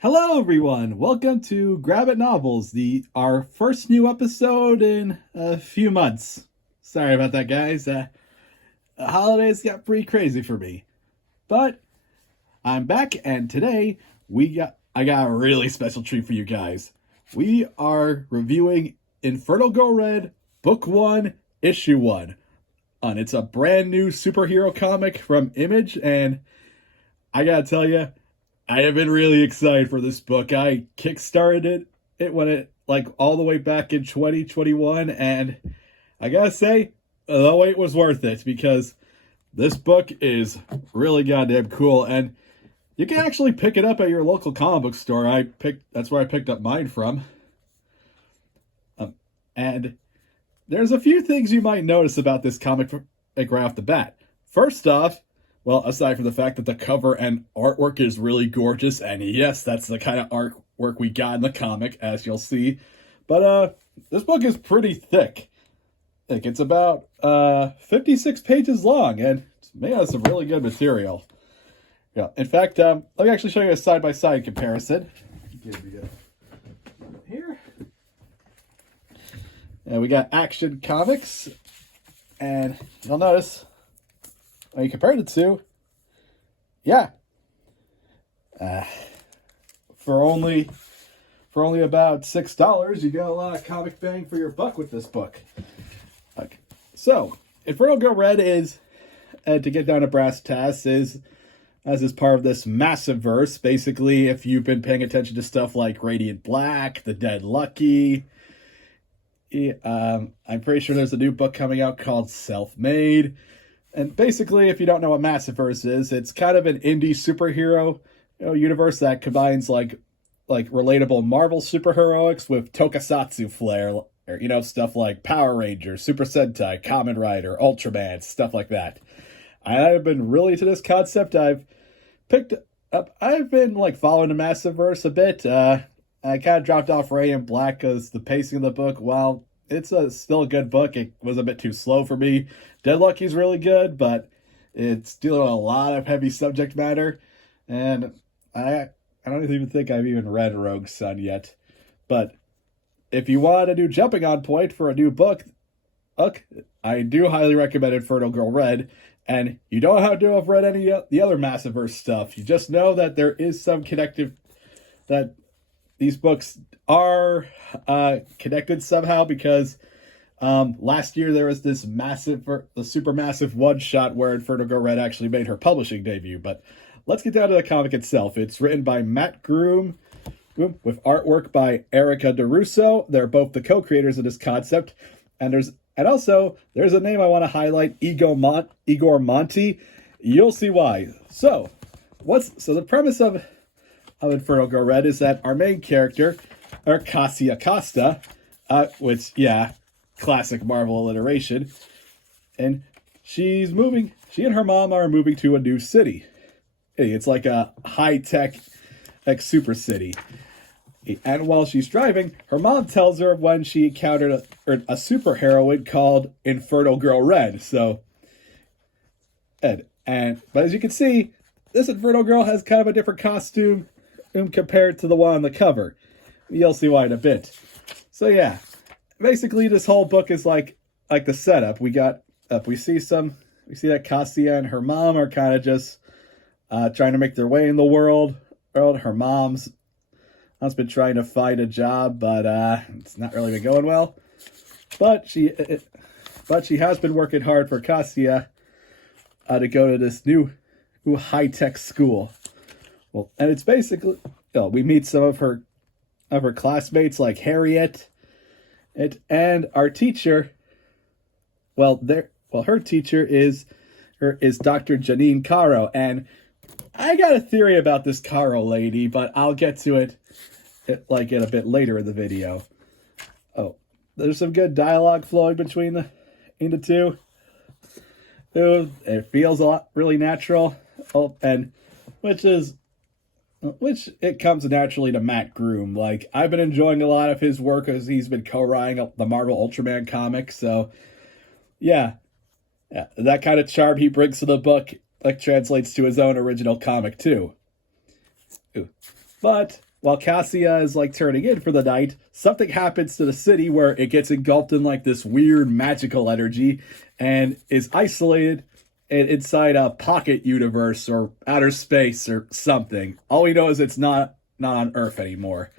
Hello, everyone. Welcome to Grab It Novels, our first new episode in a few months. Sorry about that, guys. The holidays got pretty crazy for me, but I'm back, and today I got a really special treat for you guys. We are reviewing Inferno Go Red, Book One, Issue One. And it's a brand new superhero comic from Image, and I gotta tell you, I have been really excited for this book. I kickstarted it when it all the way back in 2021, and I gotta say, the wait was worth it because this book is really goddamn cool, and you can actually pick it up at your local comic book store. That's where I picked up mine from. And there's a few things you might notice about this comic right off the bat. First off, well, aside from the fact that the cover and artwork is really gorgeous, and yes, that's the kind of artwork we got in the comic, as you'll see. But this book is pretty thick. It's about 56 pages long, and it's made out of some really good material. Yeah, in fact, let me actually show you a side-by-side comparison. Here. And we got Action Comics, and you'll notice when you compared it to, yeah, for only about $6, you got a lot of comic bang for your buck with this book. Okay. So, Inferno Go Red is, to get down to brass tacks, is part of this massive verse. Basically, if you've been paying attention to stuff like Radiant Black, The Dead Lucky, I'm pretty sure there's a new book coming out called Self-Made. And basically, if you don't know what Massiverse is, it's kind of an indie superhero universe that combines like relatable Marvel superheroics with tokusatsu flair, or stuff like Power Rangers, Super Sentai, Kamen Rider, Ultraman, stuff like that. I've been really into this concept. I've been following the Massiverse a bit. I kind of dropped off Radiant Black because the pacing of the book, while it's still a good book, it was a bit too slow for me. Dead Lucky's really good, but it's dealing with a lot of heavy subject matter, and I don't even think I've even read Rogue Sun yet. But if you want a new jumping on point for a new book, look, I do highly recommend Inferno Girl Red, and you don't have to have read any of the other Massiverse stuff. You just know that there is some connective, that these books are connected somehow, because last year there was this super massive one-shot where Inferno Go Red actually made her publishing debut. But let's get down to the comic itself. It's written by Matt Groom with artwork by Erica DeRusso. They're both the co-creators of this concept. And there's a name I want to highlight, Igor Monti. You'll see why. So the premise of Inferno Go Red is that our main character, Cassia Costa, which, yeah, classic Marvel alliteration, and she and her mom are moving to a new city. It's like a high-tech, super city. And while she's driving, her mom tells her when she encountered a superheroine called Inferno Girl Red. But as you can see, this Inferno Girl has kind of a different costume compared to the one on the cover. You'll see why in a bit. So yeah, basically this whole book is like the setup. We see that Cassia and her mom are kind of just trying to make their way in the world. Her mom's been trying to find a job, but it's not really been going well. But she has been working hard for Cassia to go to this new high-tech school. Well, and it's basically, we meet some of her classmates like Harriet, and our teacher. Her teacher is Dr. Janine Caro, and I got a theory about this Caro lady, but I'll get to it in a bit later in the video. Oh, there's some good dialogue flowing between the two. It feels really natural. Oh, and which it comes naturally to Matt Groom. I've been enjoying a lot of his work as he's been co-writing the Marvel Ultraman comic. So, yeah, that kind of charm he brings to the book translates to his own original comic too. But while Cassia is like turning in for the night, something happens to the city where it gets engulfed in like this weird magical energy and is isolated and inside a pocket universe or outer space or something. All we know is it's not on Earth anymore.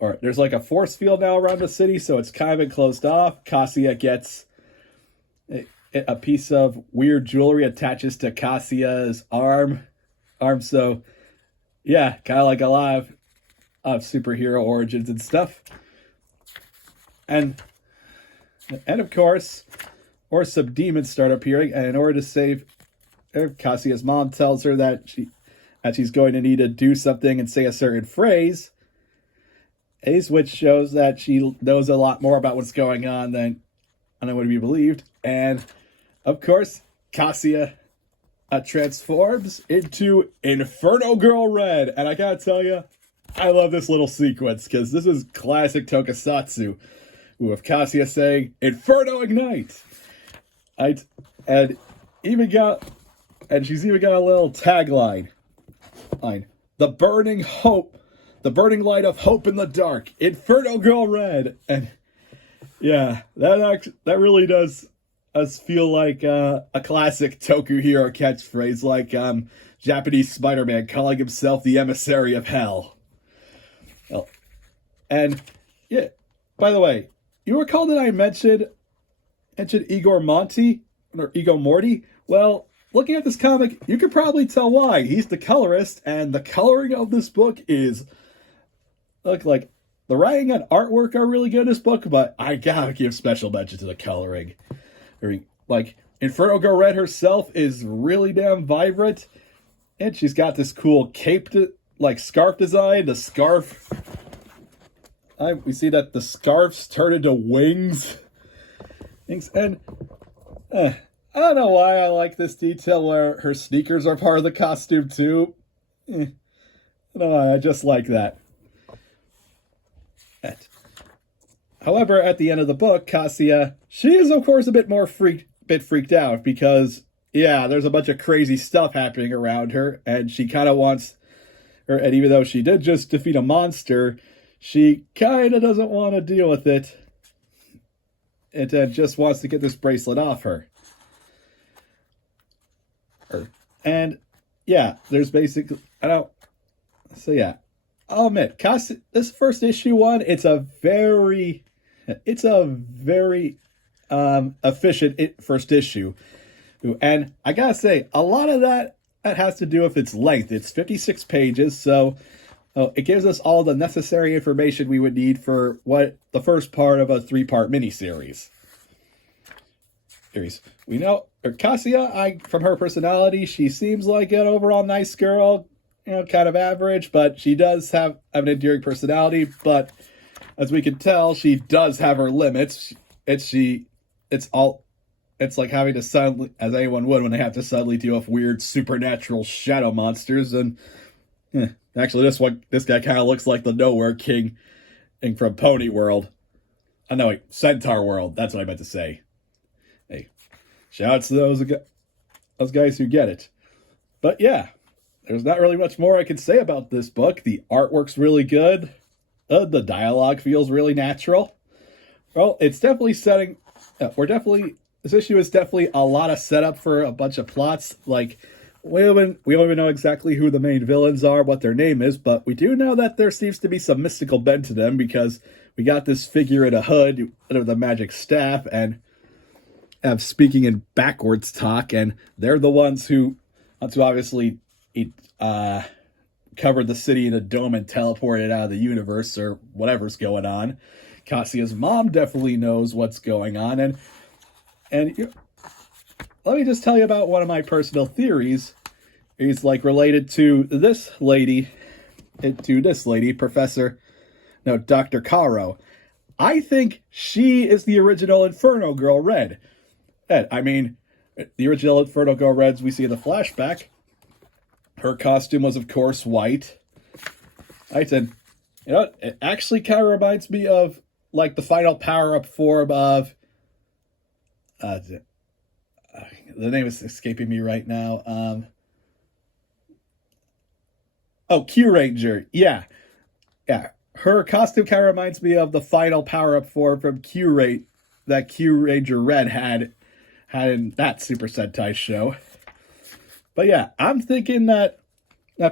Or there's like a force field now around the city, so it's kind of been closed off. Cassia gets a piece of weird jewelry attaches to Cassia's arm. So yeah, kind of like a lot of superhero origins and stuff. And of course, or some demons start appearing, and in order to save Cassia's mom tells her that she's going to need to do something and say a certain phrase, which shows that she knows a lot more about what's going on than would be believed. And of course, Cassia transforms into Inferno Girl Red, and I gotta tell you, I love this little sequence because this is classic Tokusatsu, with Cassia saying "Inferno Ignite," and she's even got a little tagline: "The burning hope, the burning light of hope in the dark, Inferno Girl Red." And yeah, that really does us feel like a classic Toku hero catchphrase, like Japanese Spider-Man calling himself the emissary of hell. Well, and yeah, by the way, you recall that I mentioned Igor Monty or Igor Morty? Well, looking at this comic, you could probably tell why. He's the colorist, and the coloring of this book is like the writing and artwork are really good in this book, but I gotta give special mention to the coloring. Like Inferno Girl Red herself is really damn vibrant, and she's got this cool cape scarf design. The scarf, we see that the scarves turn into wings. And I don't know why I like this detail where her sneakers are part of the costume too. I don't know, I just like that. However, at the end of the book, Cassia, she is of course a bit freaked out because yeah, there's a bunch of crazy stuff happening around her, and she kind of wants her. And even though she did just defeat a monster, she kind of doesn't want to deal with it. It just wants to get this bracelet off her. And yeah, there's basically yeah, I'll admit, this first issue one, it's a very efficient first issue, and I gotta say, a lot of that has to do with its length. It's 56 pages, so it gives us all the necessary information we would need for what the first part of a 3-part miniseries. We know Cassia, from her personality, she seems like an overall nice girl, kind of average, but she does have an endearing personality. But as we can tell, she does have her limits. It's like having to suddenly, as anyone would when they have to suddenly deal with weird supernatural shadow monsters. And actually, this guy kind of looks like the Nowhere King from Pony World. Oh no, wait, Centaur World. That's what I meant to say. Hey, shout out to those guys who get it. But yeah, there's not really much more I can say about this book. The artwork's really good. The dialogue feels really natural. Well, it's definitely setting. This issue is definitely a lot of setup for a bunch of plots. Like we don't even know exactly who the main villains are, what their name is, but we do know that there seems to be some mystical bent to them because we got this figure in a hood under the magic staff and have speaking in backwards talk, and they're the ones who obviously covered the city in a dome and teleported out of the universe or whatever's going on. Cassia's mom definitely knows what's going on, and let me just tell you about one of my personal theories. It's related to this lady, Dr. Caro. I think she is the original Inferno Girl Red. I mean, the original Inferno Girl Reds we see in the flashback, her costume was, of course, white. And it actually kind of reminds me of, the final power-up form of... the name is escaping me right now. Q Ranger. Yeah. Yeah, her costume kind of reminds me of the final power-up form from Q-Rate that Q Ranger Red had in that Super Sentai show. But yeah, I'm thinking that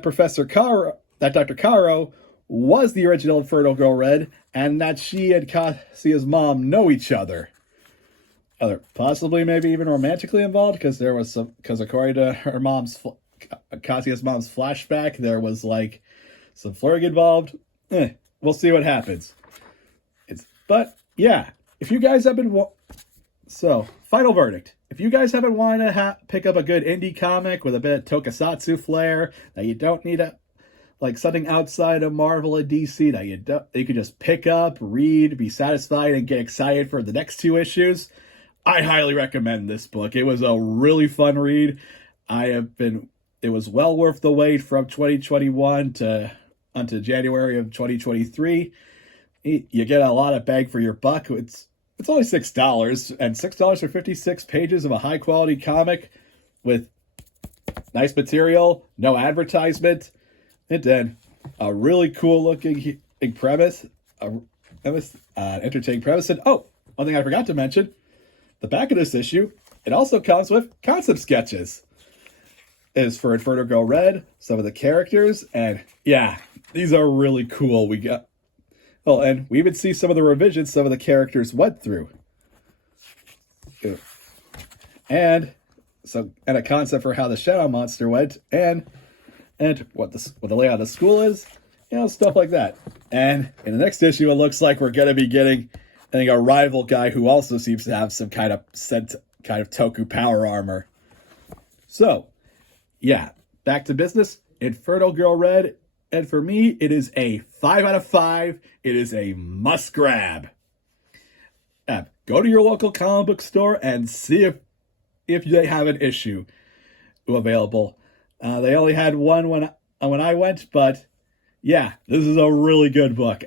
Professor Caro, that Dr. Caro, was the original Inferno Girl Red, and that she and Kazuya's mom know each other. Possibly, maybe even romantically involved, because according to her Kazuya's mom's flashback, there was like some flirting involved. We'll see what happens. But yeah, if you guys have been so final verdict. If you guys haven't wanted to pick up a good indie comic with a bit of tokusatsu flair that you don't need like something outside of Marvel and DC that you can just pick up, read, be satisfied, and get excited for the next 2 issues, I highly recommend this book. It was a really fun read. It was well worth the wait from 2021 until January of 2023. You get a lot of bang for your buck. It's only $6, and $6 for 56 pages of a high quality comic with nice material, no advertisement, and then a really cool looking premise, entertaining premise. And one thing I forgot to mention, the back of this issue, it also comes with concept sketches. It is for Inferno Girl Red, some of the characters, and yeah, these are really cool. And we even see some of the revisions some of the characters went through. And a concept for how the Shadow Monster went, and what the layout of the school is, stuff like that. And in the next issue, it looks like we're gonna be getting, I think, a rival guy who also seems to have some kind of Toku power armor. So, yeah, back to business. Inferno Girl Red. And for me, it is a 5 out of 5. It is a must grab. Go to your local comic book store and see if they have an issue available. They only had one when I went, but yeah, this is a really good book.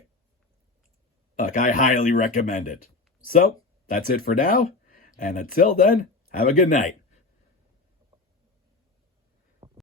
Look, I highly recommend it. So, that's it for now. And until then, have a good night.